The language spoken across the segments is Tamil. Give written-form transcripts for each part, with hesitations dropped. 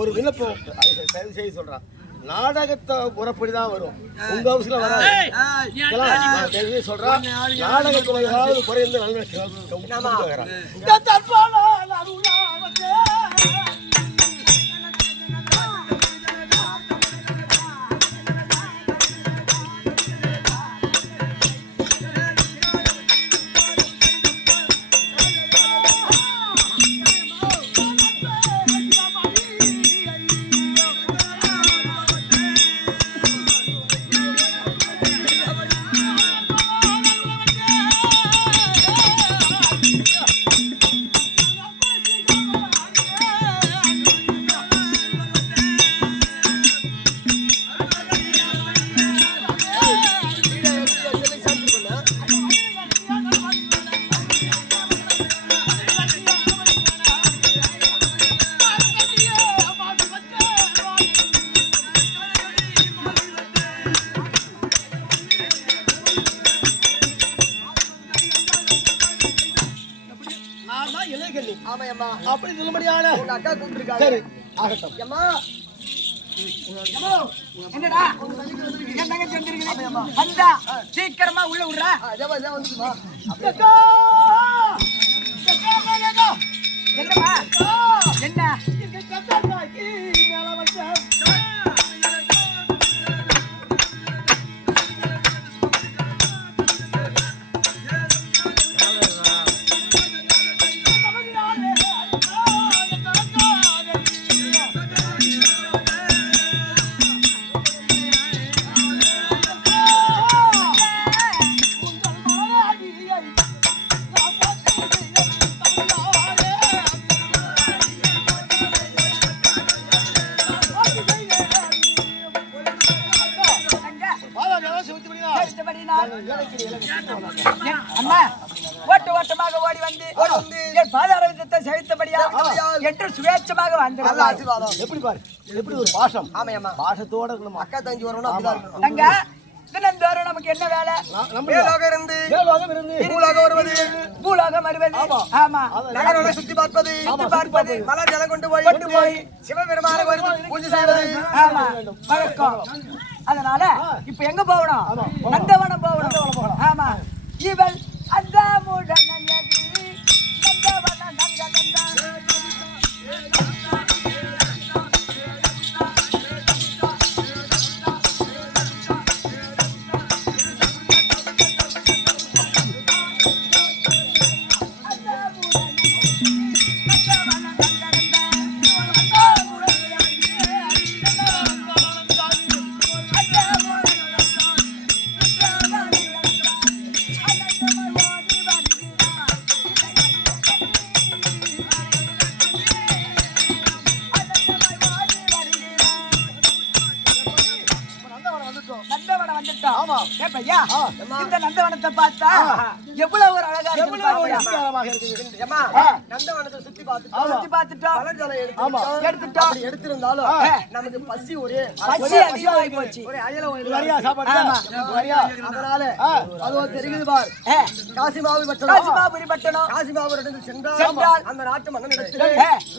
ஒரு விண்ணப்பம் செய்ய சொல்றான். நாடகத்தை முறைப்படிதான் வரும், உங்க ஹவுஸ்ல வராது சொல்றான். நாடகத்துல ஏதாவது குறைந்து நல்ல அப்படி சொல்லும்படியான அக்கா கூப்பிட்டுருக்காங்க. சரி ஆகட்டும். என்னடா வந்தா சீக்கிரமா உள்ள விடுறா. என்னமா என்ன அம்மா ஓட்டு ஓட்டமாக ஓடி வந்து என் பாதார விதத்தை செலுத்தபடியா என்று சுவேட்சமாக வாழ்ந்து எப்படி பாரு எப்படி ஒரு பாசம் ஆமாம்மா. பாசத்தோட இருக்கணுமா அக்கா தங்கச்சி வரணும் அப்படிதான் இருக்கணும். தங்க தினந்தோறும் நமக்கு என்ன வேலை? மேலாக இருந்து மேலோகம் இருந்து பூலாக வருவது, பூலோகம் வருவது. ஆமா. நகரோட சுத்தி பார்ப்பது, பார்ப்பது. மலர் ஜலம் கொண்டு போய் சிவபெருமான பூஜை செய்வது. ஆமா. வணக்கம். அதனால இப்ப எங்க போகணும்? நந்தவனம் போகணும். ஆமா. இவள் அந்த முடனயகி நந்தவன நந்தனந்தா. நந்தவனம் வந்துட்டோம். ஆமா. ஏன் பையா, இந்த நந்தவனத்தை பார்த்தா எவ்வளவு ஒரு அழகா இருக்கு எவ்வளவு ஒரு பாத்தியா? அலங்காரமாக இருக்குது. ஏம்மா, நந்தவனத்தை சுத்தி பார்த்துட்டு சுத்தி பார்த்துட்டோம். மலர் ஜலம் ஆமா. எடுத்துட்டோம். அப்படி எடுத்திருந்தாலும் நமக்கு பசி ஒரே பசி அதிகமாகி போச்சு. ஒரே அயல இது வரியா சாப்பாடு ஆமா. வரியா அதனால அது தெரியுது பார். காசிமாவு பட்டணம், காசிமாபுரி பட்டணம் காசிமாவு இடத்துக்கு சென்றால் சென்றால் அந்த நாட்டு மன்னனிடத்தில்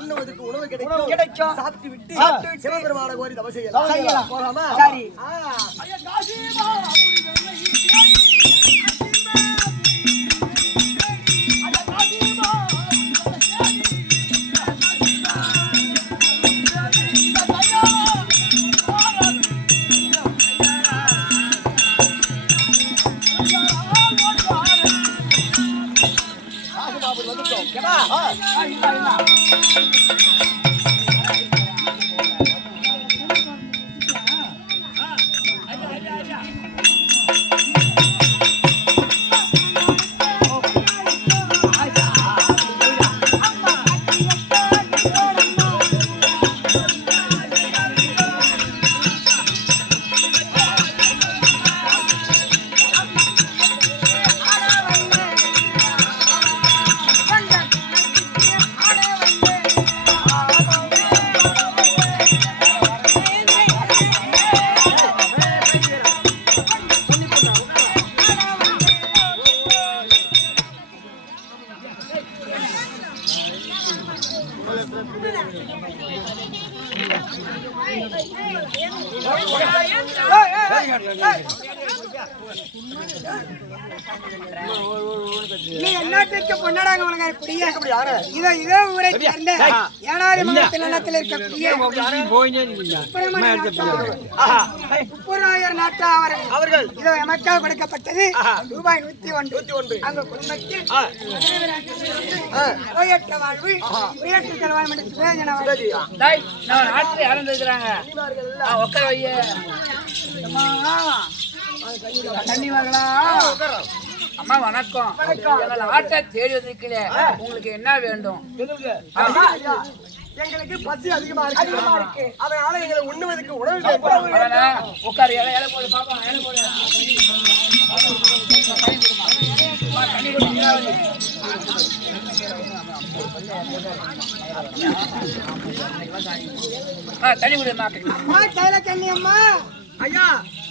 உண்ணுவதற்கு உணவு கிடைக்கும். கிடைக்கும். சாப்பிட்டு விட்டு சிவபெருமான கோரி தவ செய்யலாம். செய்யலாம். போலாமா? சரி. எல்லாத்துக்கு பொன்னாடாங்க வழங்கக்கூடிய இதோ ஊரை சேர்ந்த ஏனாதி மாவட்ட நிலத்தில் இருக்கக்கூடிய முப்பதாயிரம் நாட்டு அவர்கள் இதோ எமக்காக கொடுக்கப்பட்டது ரூபாய் 101. அங்க குடும்பத்தில் நோயற்ற வாழ்வு உயர்ற்ற செல்வாழ்வு என்று சுயோஜன அம்மா வணக்கம். எங்கள் ஆட்டை தேடி வந்திருக்கீங்களே, உங்களுக்கு என்ன வேண்டும்? எங்களுக்கு பசி அதிகமா இருக்கு. அதனால எங்களை உண்ணுவதற்கு உணவு வேண்டும். உட்காரு. இலை இலை போடு பாப்பா, இலை போடு. தண்ணி கொடுங்க. தண்ணி கொடுமா. கண்ணி அம்மா ஐயா,